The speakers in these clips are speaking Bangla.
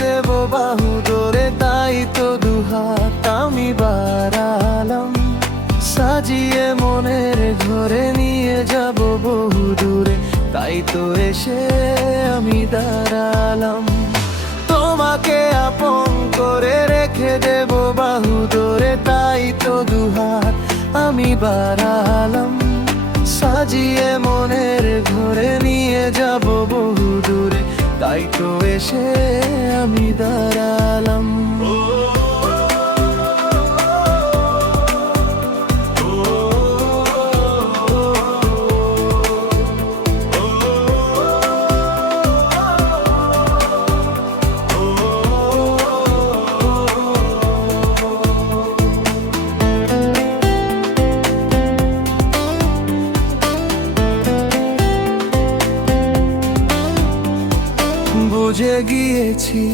দেব বাহু ধরে, তাই তো দুহাত আমি বাড়ালাম। সাজিয়ে মনের ঘরে নিয়ে যাব বহু দূরে, তাই তো এসে আমি দাঁড়ালাম। তোমাকে আপন করে রেখে দেব বাহু ধরে, তাই তো দুহাত আমি বাড়ালাম। সাজিয়ে মনের ঘরে নিয়ে যাব বহু দূরে, তাই তো এসে আমি দাঁড়ালাম। বুঝে গিয়েছি,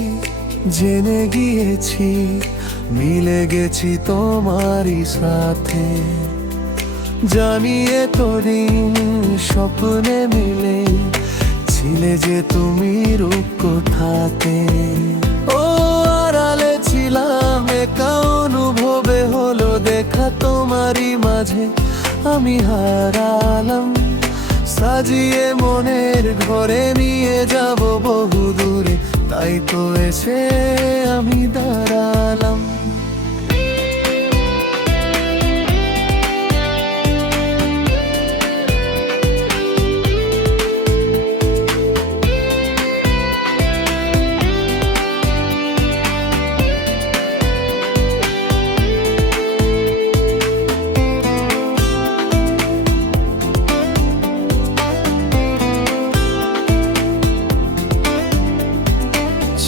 জেনে গিয়েছি, মিলে গেছি তোমারই সাথে। জানিয়ে তোদিন স্বপ্নে মিলে ছিলে যে তুমি রূপকথাতে। ও আড়ালে ছিলাম, একা অনুভবে হলো দেখা তোমারই মাঝে আমি হারালাম। সাজিয়ে মনের ঘরে নিয়ে যাব বহু দূরে, তাই তো এসে আমি দাঁড়ালাম।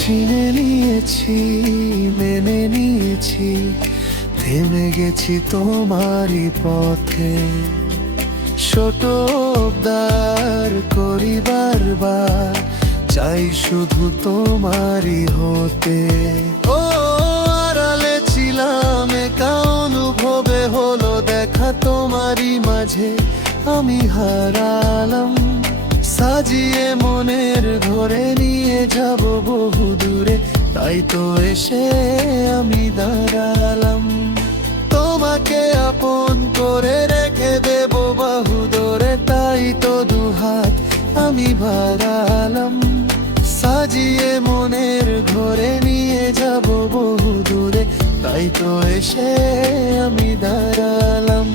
চিনে নিয়েছি, মেনে নিয়েছি, থেমে গেছি তোমারই পথে। ছোট উদ্ধার করি বারবার, চাই শুধু তোমারই হতে। ও আড়ালে ছিলাম, একা অনুভবে হলো দেখা তোমারই মাঝে আমি হারালাম। সাজিয়ে মনের ঘরে নিয়ে যাব বহু দূরে, তাই তো এসে আমি দাঁড়ালাম। তোমাকে আপন করে রেখে দেব বাহু ধরে, তাই তো দুহাত আমি বাড়ালাম। সাজিয়ে মনের ঘরে নিয়ে যাব বহু দূরে, তাই তো এসে আমি দাঁড়ালাম।